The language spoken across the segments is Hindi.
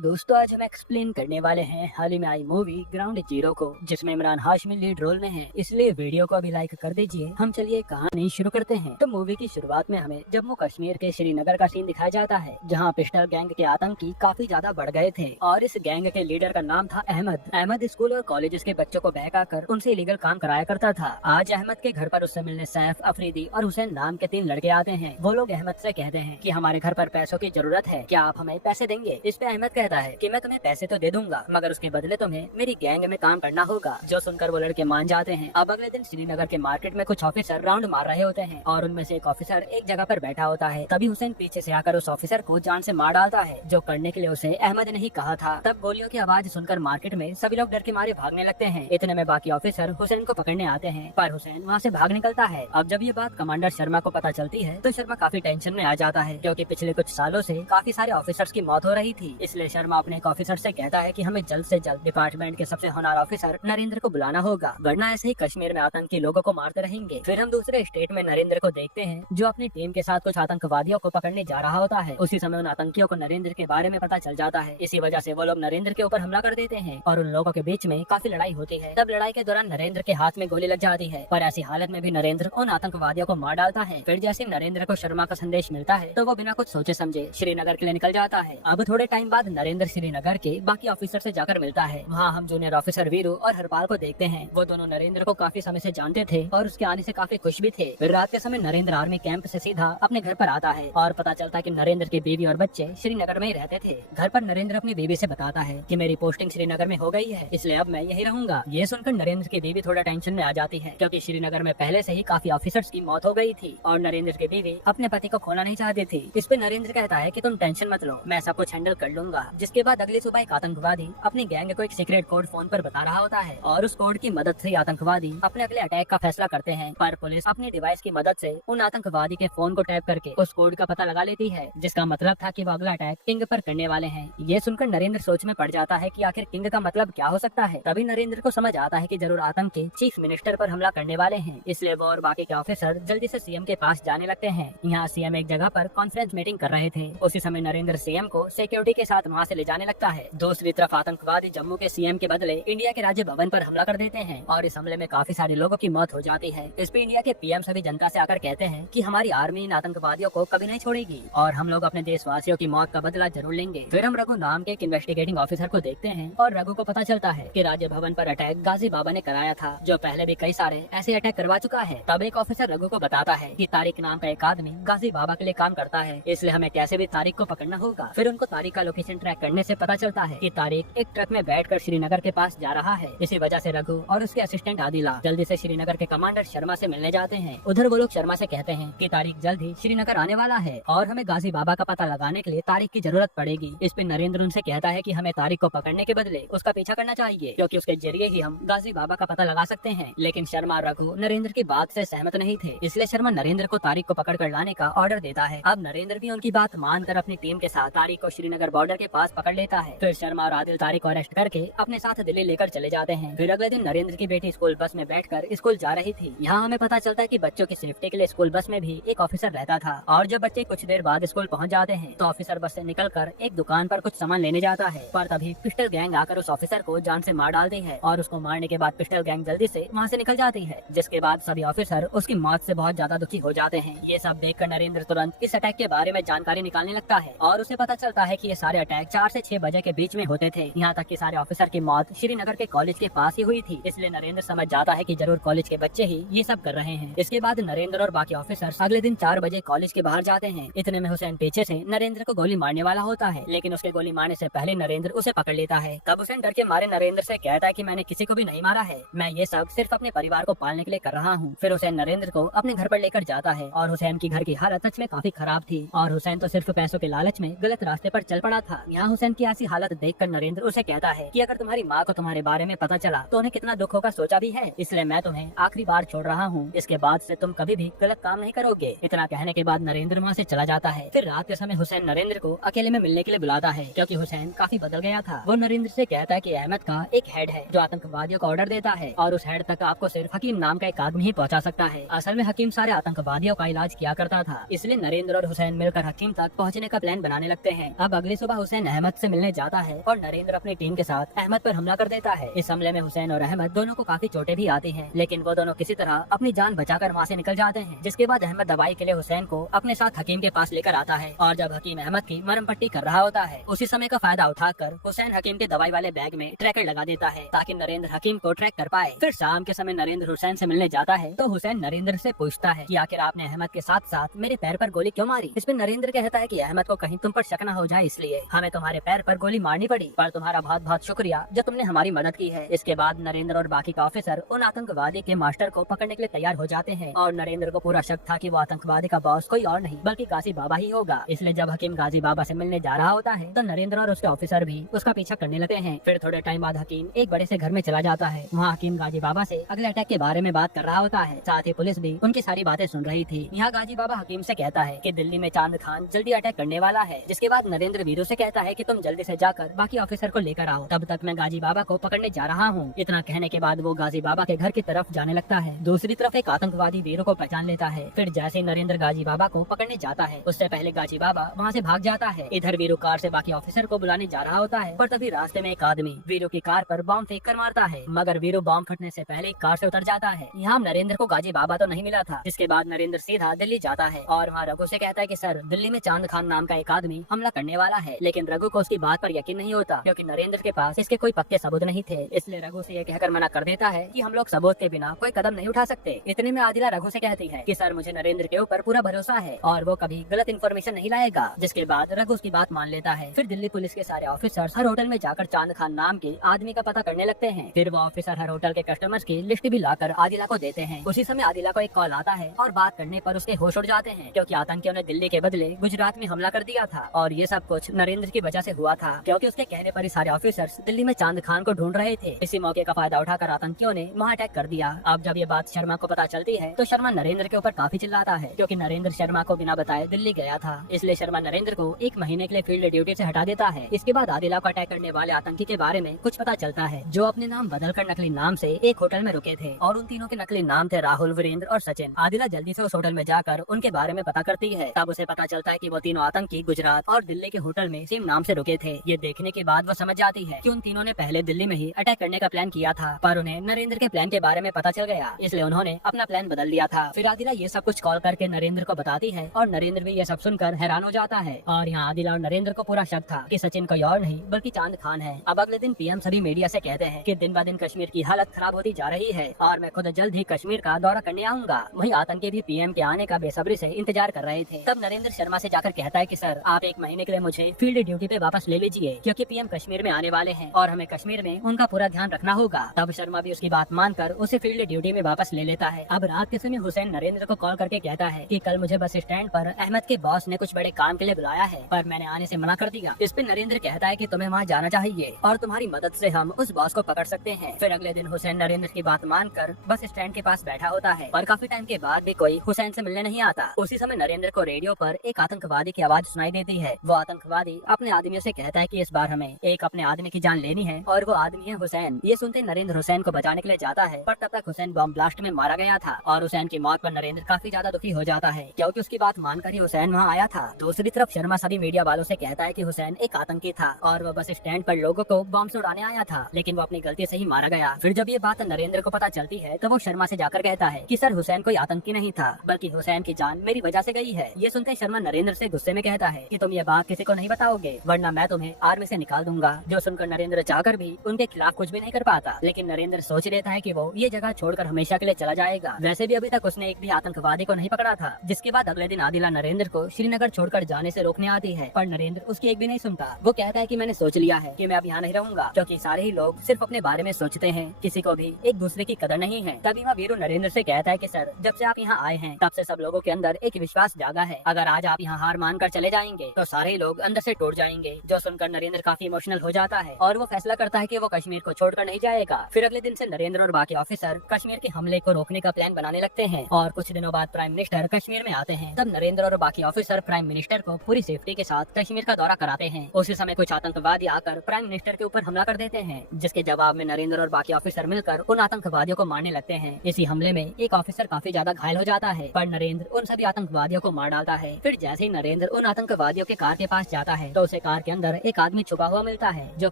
दोस्तों आज हम एक्सप्लेन करने वाले हैं हाल ही में आई मूवी ग्राउंड जीरो को, जिसमें इमरान हाशमी लीड रोल में है। इसलिए वीडियो को अभी लाइक कर दीजिए। हम चलिए कहानी शुरू करते हैं। तो मूवी की शुरुआत में हमें जम्मू कश्मीर के श्रीनगर का सीन दिखाया जाता है, जहां पिस्टल गैंग के आतंकी काफी ज्यादा बढ़ गए थे और इस गैंग के लीडर का नाम था अहमद। अहमद स्कूल और कॉलेज के बच्चों को बहकाकर उनसे इलीगल काम कराया करता था। आज अहमद के घर पर उससे मिलने सैफ, अफरीदी और हुसैन नाम के 3 लड़के आते हैं। वो लोग अहमद से कहते हैं कि हमारे घर पर पैसों की जरूरत है, क्या आप हमें पैसे देंगे? इस पे अहमद कहता है कि मैं तुम्हें पैसे तो दे दूंगा, मगर उसके बदले तुम्हें मेरी गैंग में काम करना होगा। जो सुनकर वो लड़के मान जाते हैं। अब अगले दिन श्रीनगर के मार्केट में कुछ ऑफिसर राउंड मार रहे होते हैं और उनमें से एक ऑफिसर एक जगह पर बैठा होता है। तभी हुसैन पीछे से आकर उस ऑफिसर को जान से मार डालता है, जो करने के लिए उसे अहमद ने ही कहा था। तब गोलियों की आवाज सुनकर मार्केट में सभी लोग डर के मारे भागने लगते हैं। इतने में बाकी ऑफिसर हुसैन को पकड़ने आते हैं, पर हुसैन वहाँ से भाग निकलता है। अब जब ये बात कमांडर शर्मा को पता चलती है तो शर्मा काफी टेंशन में आ जाता है, क्योंकि पिछले कुछ सालों से काफी सारे ऑफिसर्स की मौत हो रही थी। इसलिए शर्मा अपने एक ऑफिसर से कहता है कि हमें जल्द से जल्द डिपार्टमेंट के सबसे होनहार ऑफिसर नरेंद्र को बुलाना होगा, वरना ऐसे ही कश्मीर में आतंकी लोगों को मारते रहेंगे। फिर हम दूसरे स्टेट में नरेंद्र को देखते हैं, जो अपनी टीम के साथ कुछ आतंकवादियों को पकड़ने जा रहा होता है। उसी समय उन आतंकियों को नरेंद्र के बारे में पता चल जाता है। इसी वजह से वो लोग नरेंद्र के ऊपर हमला कर देते हैं और उन लोगों के बीच में काफी लड़ाई होती है। तब लड़ाई के दौरान नरेंद्र के हाथ में गोली लग जाती है, पर ऐसी हालत में भी नरेंद्र उन आतंकवादियों को मार डालता है। फिर जैसे नरेंद्र को शर्मा का संदेश मिलता है तो वो बिना कुछ सोचे समझे श्रीनगर के लिए निकल जाता है। अब थोड़े टाइम बाद नरेंद्र श्रीनगर के बाकी ऑफिसर से जाकर मिलता है। वहाँ हम जूनियर ऑफिसर वीरू और हरपाल को देखते हैं। वो दोनों नरेंद्र को काफी समय से जानते थे और उसके आने से काफी खुश भी थे। फिर रात के समय नरेंद्र आर्मी कैंप से सीधा अपने घर पर आता है और पता चलता है कि नरेंद्र की बीवी और बच्चे श्रीनगर में ही रहते थे। घर पर नरेंद्र अपनी बीवी से बताता है कि मेरी पोस्टिंग श्रीनगर में हो गई है, इसलिए अब मैं यही रहूंगा। ये सुनकर नरेंद्र की बीवी थोड़ा टेंशन में आ जाती है, क्योंकि श्रीनगर में पहले से ही काफी ऑफिसर्स की मौत हो गई थी और नरेंद्र की बीवी अपने पति को खोना नहीं चाहती थी। इस पे नरेंद्र कहता है कि तुम टेंशन मत लो, मैं सब कुछ हैंडल कर लूंगा। जिसके बाद अगली सुबह एक आतंकवादी अपनी गैंग को एक सीक्रेट कोड फोन पर बता रहा होता है और उस कोड की मदद से आतंकवादी अपने अगले अटैक का फैसला करते हैं। पर पुलिस अपनी डिवाइस की मदद से उन आतंकवादी के फोन को टैप करके उस कोड का पता लगा लेती है, जिसका मतलब था कि वो अगला अटैक किंग पर करने वाले हैं। ये सुनकर नरेंद्र सोच में पड़ जाता है कि आखिर किंग का मतलब क्या हो सकता है। तभी नरेंद्र को समझ आता है कि जरूर आतंक के चीफ मिनिस्टर पर हमला करने वाले हैं। इसलिए वो और बाकी के ऑफिसर जल्दी से सीएम के पास जाने लगते हैं। यहाँ सीएम एक जगह पर कॉन्फ्रेंस मीटिंग कर रहे थे। उसी समय नरेंद्र सीएम को सिक्योरिटी के साथ वहाँ से ले जाने लगता है। दूसरी तरफ आतंकवादी जम्मू के सीएम के बदले इंडिया के राज्य भवन पर हमला कर देते हैं और इस हमले में काफी सारे लोगों की मौत हो जाती है। इस पे इंडिया के पीएम सभी जनता से आकर कहते हैं कि हमारी आर्मी इन आतंकवादियों को कभी नहीं छोड़ेगी और हम लोग अपने देशवासियों की मौत का बदला जरूर लेंगे। फिर हम रघु नाम के एक इन्वेस्टिगेटिंग ऑफिसर को देखते हैं और रघु को पता चलता है कि राज्य भवन पर अटैक गाजी बाबा ने कराया था, जो पहले भी कई सारे ऐसे अटैक करवा चुका है। तब एक ऑफिसर रघु को बताता है कि तारिक नाम का एक आदमी गाजी बाबा के लिए काम करता है, इसलिए हमें कैसे भी तारिक को पकड़ना होगा। फिर उनको तारिक का लोकेशन ट्रैक करने से पता चलता है कि तारिक एक ट्रक में बैठकर श्रीनगर के पास जा रहा है। इसी वजह से रघु और उसके असिस्टेंट आदिला जल्दी से श्रीनगर के कमांडर शर्मा से मिलने जाते हैं। उधर वो लोग शर्मा से कहते हैं कि तारिक जल्द ही श्रीनगर आने वाला है और हमें गाजी बाबा का पता लगाने के लिए तारिक की जरूरत पड़ेगी। इस पे नरेंद्र उनसे कहता है कि हमें तारिक को पकड़ने के बदले उसका पीछा करना चाहिए, क्योंकि उसके जरिए ही हम गाजी बाबा का पता लगा सकते हैं। लेकिन शर्मा और रघु नरेंद्र की बात से सहमत नहीं थे, इसलिए शर्मा नरेंद्र को तारिक को पकड़ कर लाने का ऑर्डर देता है। अब नरेंद्र भी उनकी बात मानकर अपनी टीम के साथ तारिक को श्रीनगर बॉर्डर के पास पकड़ लेता है। फिर शर्मा और आदिल तारिक को अरेस्ट करके अपने साथ दिल्ली लेकर चले जाते हैं। फिर अगले दिन नरेंद्र की बेटी स्कूल बस में बैठकर स्कूल जा रही थी। यहाँ हमें पता चलता है कि बच्चों की सेफ्टी के लिए स्कूल बस में भी एक ऑफिसर रहता था और जब बच्चे कुछ देर बाद स्कूल पहुँच जाते हैं तो ऑफिसर बस से निकलकर एक दुकान पर कुछ सामान लेने जाता है, पर तभी पिस्टल गैंग आकर उस ऑफिसर को जान से मार डालती है और उसको मारने के बाद पिस्टल गैंग जल्दी से वहाँ से निकल जाती है, जिसके बाद सभी ऑफिसर उसकी मौत से बहुत ज्यादा दुखी हो जाते हैं। ये सब देखकर नरेंद्र तुरंत इस अटैक के बारे में जानकारी निकालने लगता है और उसे पता चलता है कि ये सारे अटैक 4 से 6 बजे के बीच में होते थे। यहाँ तक कि सारे ऑफिसर की मौत श्रीनगर के कॉलेज के पास ही हुई थी। इसलिए नरेंद्र समझ जाता है कि जरूर कॉलेज के बच्चे ही ये सब कर रहे हैं। इसके बाद नरेंद्र और बाकी ऑफिसर अगले दिन 4 बजे कॉलेज के बाहर जाते हैं। इतने में हुसैन पीछे से नरेंद्र को गोली मारने वाला होता है, लेकिन उसके गोली मारने से पहले नरेंद्र उसे पकड़ लेता है। तब हुसैन डर के मारे नरेंद्र से कहता है कि मैंने किसी को भी नहीं मारा है, मैं ये सब सिर्फ अपने परिवार को पालने के लिए कर रहा हूँ। फिर हुसैन नरेंद्र को अपने घर पर लेकर जाता है और हुसैन की घर की हालत सच में काफी खराब थी और हुसैन तो सिर्फ पैसों के लालच में गलत रास्ते पर चल पड़ा था। यहाँ हुसैन की ऐसी हालत देखकर नरेंद्र उसे कहता है कि अगर तुम्हारी माँ को तुम्हारे बारे में पता चला तो उन्हें कितना दुख होगा सोचा भी है, इसलिए मैं तुम्हें आखिरी बार छोड़ रहा हूँ, इसके बाद से तुम कभी भी गलत काम नहीं करोगे। इतना कहने के बाद नरेंद्र वहाँ से चला जाता है। फिर रात के समय हुसैन नरेंद्र को अकेले में मिलने के लिए बुलाता है, क्योंकि हुसैन काफी बदल गया था। वो नरेंद्र से कहता है कि अहमद का एक हेड है जो आतंकवादियों को ऑर्डर देता है और उस हेड तक आपको सिर्फ हकीम नाम का एक आदमी ही पहुँचा सकता है। असल में हकीम सारे आतंकवादियों का इलाज किया करता था, इसलिए नरेंद्र और हुसैन मिलकर हकीम तक पहुँचने का प्लान बनाने लगते हैं। अब अगली सुबह हुसैन अहमद से मिलने जाता है और नरेंद्र अपनी टीम के साथ अहमद पर हमला कर देता है। इस हमले में हुसैन और अहमद दोनों को काफी चोटें भी आती हैं, लेकिन वो दोनों किसी तरह अपनी जान बचाकर वहाँ से निकल जाते हैं। जिसके बाद अहमद दवाई के लिए हुसैन को अपने साथ हकीम के पास लेकर आता है और जब हकीम अहमद की मरहम पट्टी कर रहा होता है, उसी समय का फायदा उठाकर हुसैन हकीम के दवाई वाले बैग में ट्रैकर लगा देता है ताकि नरेंद्र हकीम को ट्रैक कर पाए। फिर शाम के समय नरेंद्र हुसैन से मिलने जाता है तो हुसैन नरेंद्र से पूछता है कि आखिर आपने अहमद के साथ साथ मेरे पैर पर गोली क्यों मारी। इस पर नरेंद्र कहता है कि अहमद को कहीं तुम पर शक न हो जाए इसलिए हमें तुम्हारे पैर पर गोली मारनी पड़ी, पर तुम्हारा बहुत बहुत शुक्रिया जो तुमने हमारी मदद की है। इसके बाद नरेंद्र और बाकी का ऑफिसर उन आतंकवादी के मास्टर को पकड़ने के लिए तैयार हो जाते हैं और नरेंद्र को पूरा शक था कि वो आतंकवादी का बॉस कोई और नहीं बल्कि गाजी बाबा ही होगा। इसलिए जब हकीम गाजी बाबा से मिलने जा रहा होता है तो नरेंद्र और उसके ऑफिसर भी उसका पीछा करने लगते हैं। फिर थोड़े टाइम बाद हकीम एक बड़े से घर में चला जाता है। वहाँ हकीम गाजी बाबा से अगले अटैक के बारे में बात कर रहा होता है, साथ ही पुलिस भी उनकी सारी बातें सुन रही थी। यहाँ गाजी बाबा हकीम से कहता है कि दिल्ली में चांद खान जल्दी अटैक करने वाला है। जिसके बाद नरेंद्र वीरू से कहता है कि तुम जल्दी से जाकर बाकी ऑफिसर को लेकर आओ, तब तक मैं गाजी बाबा को पकड़ने जा रहा हूँ। इतना कहने के बाद वो गाजी बाबा के घर की तरफ जाने लगता है। दूसरी तरफ एक आतंकवादी वीरू को पहचान लेता है। फिर जैसे ही नरेंद्र गाजी बाबा को पकड़ने जाता है उससे पहले गाजी बाबा वहाँ से भाग जाता है। इधर वीरू कार से बाकी ऑफिसर को बुलाने जा रहा होता है, पर तभी रास्ते में एक आदमी वीरू की कार पर बॉम्ब फेंक कर मारता है, मगर वीरू बॉम्ब फटने से पहले कार से उतर जाता है। यहाँ नरेंद्र को गाजी बाबा तो नहीं मिला था। जिसके बाद नरेंद्र सीधा दिल्ली जाता है और वहाँ रघु से कहता है कि सर दिल्ली में चांद खान नाम का एक आदमी हमला करने वाला है, लेकिन रघु को उसकी बात पर यकीन नहीं होता क्योंकि नरेंद्र के पास इसके कोई पक्के सबूत नहीं थे। इसलिए रघु से ये कहकर मना कर देता है कि हम लोग सबूत के बिना कोई कदम नहीं उठा सकते। इतने में आदिला रघु से कहती है कि सर मुझे नरेंद्र के ऊपर पूरा भरोसा है और वो कभी गलत इन्फॉर्मेशन नहीं लाएगा। जिसके बाद रघु उसकी बात मान लेता है। फिर दिल्ली पुलिस के सारे ऑफिसर्स हर होटल में जाकर चांद खान नाम के आदमी का पता करने लगते हैं। फिर वो ऑफिसर हर होटल के कस्टमर्स की लिस्ट भी लाकर आदिला को देते हैं। उसी समय आदिला को एक कॉल आता है और बात करने पर उसके होश उड़ जाते हैं क्योंकि आतंकियों ने दिल्ली के बदले गुजरात में हमला कर दिया था और ये सब कुछ नरेंद्र की वजह से हुआ था क्योंकि उसके कहने पर ही सारे ऑफिसर्स दिल्ली में चांद खान को ढूंढ रहे थे। इसी मौके का फायदा उठाकर आतंकियों ने वहाँ अटैक कर दिया। अब जब ये बात शर्मा को पता चलती है तो शर्मा नरेंद्र के ऊपर काफी चिल्लाता है क्योंकि नरेंद्र शर्मा को बिना बताए दिल्ली गया था। इसलिए शर्मा नरेंद्र को 1 महीने के लिए फील्ड ड्यूटी से हटा देता है। इसके बाद आदिला को अटैक करने वाले आतंकी के बारे में कुछ पता चलता है जो अपने नाम बदलकर नकली नाम से एक होटल में रुके थे और उन तीनों के नकली नाम थे राहुल, वीरेंद्र और सचिन। आदिला जल्दी से उस होटल में जाकर उनके बारे में पता करती है। तब उसे पता चलता है कि वो तीनों आतंकी गुजरात और दिल्ली के होटल में सेम नाम से रुके थे। ये देखने के बाद वो समझ जाती है कि उन तीनों ने पहले दिल्ली में ही अटैक करने का प्लान किया था, पर उन्हें नरेंद्र के प्लान के बारे में पता चल गया, इसलिए उन्होंने अपना प्लान बदल लिया था। फिर आदिला ये सब कुछ कॉल करके नरेंद्र को बताती है और नरेंद्र भी ये सब सुनकर हैरान हो जाता है। और यहाँ आदिला और नरेंद्र को पूरा शक था कि सचिन कोई और नहीं बल्कि चांद खान है। अब अगले दिन पीएम सभी मीडिया से कहते हैं कि दिन ब दिन कश्मीर की हालत खराब होती जा रही है और मैं खुद जल्द ही कश्मीर का दौरा करने आऊंगा। वहीं आतंकी भी पीएम के आने का बेसब्री से इंतजार कर रहे थे। तब नरेंद्र शर्मा से जाकर कहता है कि सर आप 1 महीने के लिए मुझे फील्ड ड्यूटी पे वापस ले लीजिए क्योंकि पीएम कश्मीर में आने वाले हैं और हमें कश्मीर में उनका पूरा ध्यान रखना होगा। तब शर्मा भी उसकी बात मानकर उसे फील्ड ड्यूटी में वापस ले लेता है। अब रात के समय हुसैन नरेंद्र को कॉल करके कहता है कि कल मुझे बस स्टैंड पर अहमद के बॉस ने कुछ बड़े काम के लिए बुलाया है, पर मैंने आने से मना कर दिया। इस पे नरेंद्र कहता है कि तुम्हें वहाँ जाना चाहिए और तुम्हारी मदद से हम उस बॉस को पकड़ सकते हैं। फिर अगले दिन हुसैन नरेंद्र की बात मानकर बस स्टैंड के पास बैठा होता है और काफी टाइम के बाद भी कोई हुसैन से मिलने नहीं आता। उसी समय नरेंद्र को रेडियो पर एक आतंकवादी की आवाज सुनाई देती है। वो आतंकवादी अपने आदमियों से कहता है कि इस बार हमें एक अपने आदमी की जान लेनी है और वो आदमी है हुसैन। ये सुनते नरेंद्र हुसैन को बचाने के लिए जाता है, पर तब तक हुसैन बॉम्ब ब्लास्ट में मारा गया था और हुसैन की मौत पर नरेंद्र काफी ज्यादा दुखी हो जाता है क्योंकि उसकी बात मानकर ही हुसैन वहाँ आया था। दूसरी तरफ शर्मा सभी मीडिया वालों से कहता है कि हुसैन एक आतंकी था और वो बस स्टैंड पर लोगों को बॉम्ब से उड़ाने आया था, लेकिन वो अपनी गलती से ही मारा गया। फिर जब ये बात नरेंद्र को पता चलती है तो वो शर्मा से जाकर कहता है कि सर हुसैन कोई आतंकी नहीं था बल्कि हुसैन की जान मेरी वजह से गई है। ये सुनते शर्मा नरेंद्र से गुस्से में कहता है कि तुम ये बात किसी को नहीं बताओगे वरना मैं तुम्हें आर्मी से निकाल दूंगा। जो सुनकर नरेंद्र चाहकर भी उनके खिलाफ कुछ भी नहीं कर पाता, लेकिन नरेंद्र सोच लेता है कि वो ये जगह छोड़कर हमेशा के लिए चला जाएगा। वैसे भी अभी तक उसने एक भी आतंकवादी को नहीं पकड़ा था। जिसके बाद अगले दिन आदिला नरेंद्र को श्रीनगर छोड़कर जाने से रोकने आती है, पर नरेंद्र उसकी एक भी नहीं सुनता। वो कहता है कि मैंने सोच लिया है कि मैं अब यहाँ नहीं रहूंगा क्योंकि सारे ही लोग सिर्फ अपने बारे में सोचते हैं, किसी को भी एक दूसरे की कदर नहीं है। तभी वह वीरू नरेंद्र से कहता है कि सर जब से आप यहाँ आए हैं तब से सब लोगों के अंदर एक विश्वास जागा है। अगर आज आप यहाँ हार मानकर चले जाएंगे तो सारे लोग अंदर से टूट जाएंगे। जो सुनकर नरेंद्र काफी इमोशनल हो जाता है और वो फैसला करता है कि वो कश्मीर को छोड़कर नहीं जाएगा। फिर अगले दिन से नरेंद्र और बाकी ऑफिसर कश्मीर के हमले को रोकने का प्लान बनाने लगते हैं और कुछ दिनों बाद प्राइम मिनिस्टर कश्मीर में आते हैं। तब नरेंद्र और बाकी ऑफिसर प्राइम मिनिस्टर को पूरी सेफ्टी के साथ कश्मीर का दौरा कराते हैं। उसी समय कुछ आतंकवादी आकर प्राइम मिनिस्टर के ऊपर हमला कर देते हैं, जिसके जवाब में नरेंद्र और बाकी ऑफिसर मिलकर उन आतंकवादियों को मारने लगते हैं। इसी हमले में एक ऑफिसर काफी ज्यादा घायल हो जाता है, पर नरेंद्र उन सभी आतंकवादियों को मार डालता है। फिर जैसे ही नरेंद्र उन आतंकवादियों के कार के पास जाता है तो उसे कार के अंदर एक आदमी छुपा हुआ मिलता है जो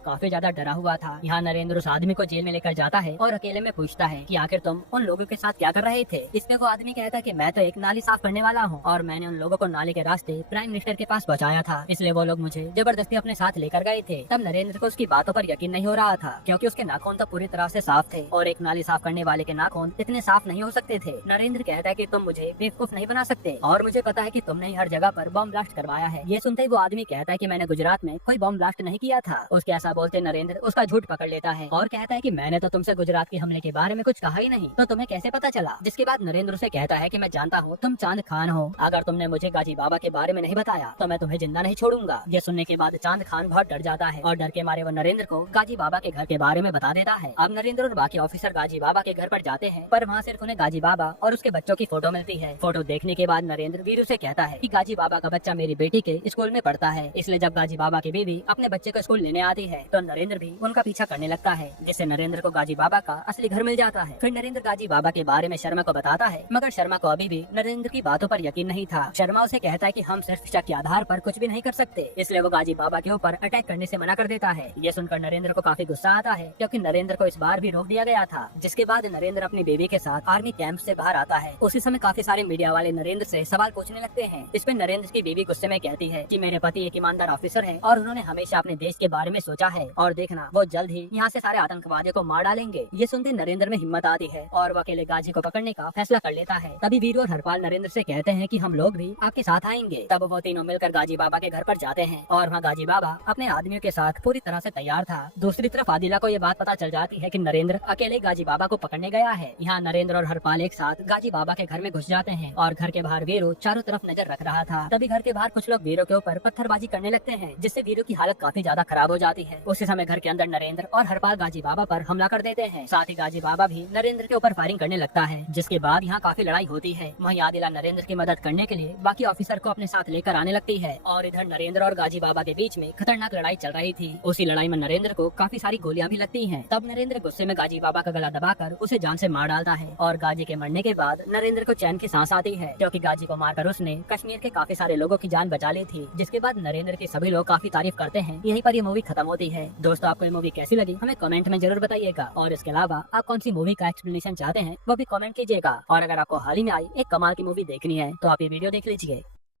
काफी ज्यादा डरा हुआ था। यहाँ नरेंद्र उस आदमी को जेल में लेकर जाता है और अकेले में पूछता है कि आखिर तुम उन लोगों के साथ क्या कर रहे थे। इसमें वो आदमी कहता है कि मैं तो एक नाली साफ करने वाला हूँ और मैंने उन लोगों को नाली के रास्ते प्राइम मिनिस्टर के पास पहुँचाया था, इसलिए वो लोग मुझे जबरदस्ती अपने साथ लेकर गए थे। तब नरेंद्र को उसकी बातों पर यकीन नहीं हो रहा था क्योंकि उसके नाखून तो पूरी तरह से साफ थे और एक नाली साफ करने वाले के नाखून इतने साफ नहीं हो सकते थे। नरेंद्र कहता है कि तुम मुझे बेवकूफ नहीं बना सकते और मुझे पता है कि तुमने ही हर जगह पर बम ब्लास्ट करवाया है। ये सुनते ही वो आदमी कहता है कि मैंने गुजरात में कोई बम ब्लास्ट नहीं किया था। उसके ऐसा बोलते नरेंद्र उसका झूठ पकड़ लेता है और कहता है कि मैंने तो तुमसे गुजरात के हमले के बारे में कुछ कहा ही नहीं, तो तुम्हें कैसे पता चला। जिसके बाद नरेंद्र उसे कहता है कि मैं जानता हूँ तुम चांद खान हो, अगर तुमने मुझे गाजी बाबा के बारे में नहीं बताया तो मैं तुम्हें जिंदा नहीं छोड़ूंगा। ये सुनने के बाद चांद खान बहुत डर जाता है और डर के मारे वो नरेंद्र को गाजी बाबा के घर के बारे में बता देता है। अब नरेंद्र और बाकी ऑफिसर गाजी बाबा के घर पर जाते हैं पर वहाँ सिर्फ उन्हें गाजी बाबा और उसके बच्चों की फोटो मिलती है। फोटो देखने के बाद नरेंद्र वीरू से कहता है कि गाजी बाबा का बच्चा मेरी बेटी के स्कूल में पढ़ता है, इसलिए जब गाजी बाबा की बीवी अपने बच्चे को स्कूल लेने आती है तो नरेंद्र भी उनका पीछा करने लगता है, जिससे नरेंद्र को गाजी बाबा का असली घर मिल जाता है। फिर नरेंद्र गाजी बाबा के बारे में शर्मा को बताता है मगर शर्मा को अभी भी नरेंद्र की बातों पर यकीन नहीं था। शर्मा उसे कहता है कि हम सिर्फ शक के आधार पर कुछ भी नहीं कर सकते, इसलिए वो गाजी बाबा के ऊपर अटैक करने से मना कर देता है। ये सुनकर नरेंद्र को काफी गुस्सा आता है क्योंकि नरेंद्र को इस बार भी रोक दिया गया था। जिसके बाद नरेंद्र अपनी बेबी के साथ आर्मी कैंप से बाहर आता है। उसी समय काफी सारे मीडिया वाले नरेंद्र से सवाल पूछने लगते हैं। इस पे नरेंद्र की बीवी गुस्से में कहती है कि मेरे पति एक ईमानदार ऑफिसर है और उन्होंने हमेशा अपने देश के बारे में सोचा है और देखना वो जल्द ही यहाँ से सारे आतंकवादियों को मार डालेंगे। ये सुनते नरेंद्र में हिम्मत आती है और वो अकेले गाजी को पकड़ने का फैसला कर लेता है। तभी वीरू और हरपाल नरेंद्र से कहते हैं कि हम लोग भी आपके साथ आएंगे। तब वो तीनों मिलकर गाजी बाबा के घर पर जाते हैं और वहाँ गाजी बाबा अपने आदमियों के साथ पूरी तरह से तैयार था। दूसरी तरफ आदिला को ये बात पता चल जाती है कि नरेंद्र अकेले गाजी बाबा को पकड़ने गया है। यहाँ नरेंद्र और हरपाल एक साथ गाजी बाबा के घर में घुस जाते हैं और घर के बाहर वीरू चारों तरफ नजर रख रहा था। तभी घर के बाहर कुछ लोग वीरू के ऊपर पत्थरबाजी करने लगते हैं, जिससे वीरू की हालत काफी ज्यादा खराब हो जाती है। उसी समय घर के अंदर नरेंद्र और हरपाल गाजी बाबा पर हमला कर देते हैं। साथ ही गाजी बाबा भी नरेंद्र के ऊपर फायरिंग करने लगता है, जिसके बाद यहाँ काफी लड़ाई होती है। वहीं आदिला नरेंद्र की मदद करने के लिए बाकी ऑफिसर को अपने साथ लेकर आने लगती है और इधर नरेंद्र और गाजी बाबा के बीच में खतरनाक लड़ाई चल रही थी। उसी लड़ाई में नरेंद्र को काफी सारी गोलियां भी लगती हैं। तब नरेंद्र गुस्से में गाजी बाबा का गला दबाकर उसे जान से मार डालता है और गाजी के मरने के बाद नरेंद्र को चैन की सांस आती है क्योंकि गाजी को मारकर उसने कश्मीर के काफी सारे लोगों की जान बचा ली थी। जिसके बाद नरेंद्र की सभी लोग काफी तारीफ करते हैं। यहीं पर ये मूवी खत्म होती है। दोस्तों, आपको ये मूवी कैसी लगी हमें कमेंट में जरूर बताइएगा और इसके अलावा आप कौन सी मूवी का एक्सप्लेनेशन चाहते हैं वो भी कमेंट कीजिएगा। और अगर आपको हाल ही में आई एक कमाल की मूवी देखनी है तो आप ये वीडियो देख लीजिए।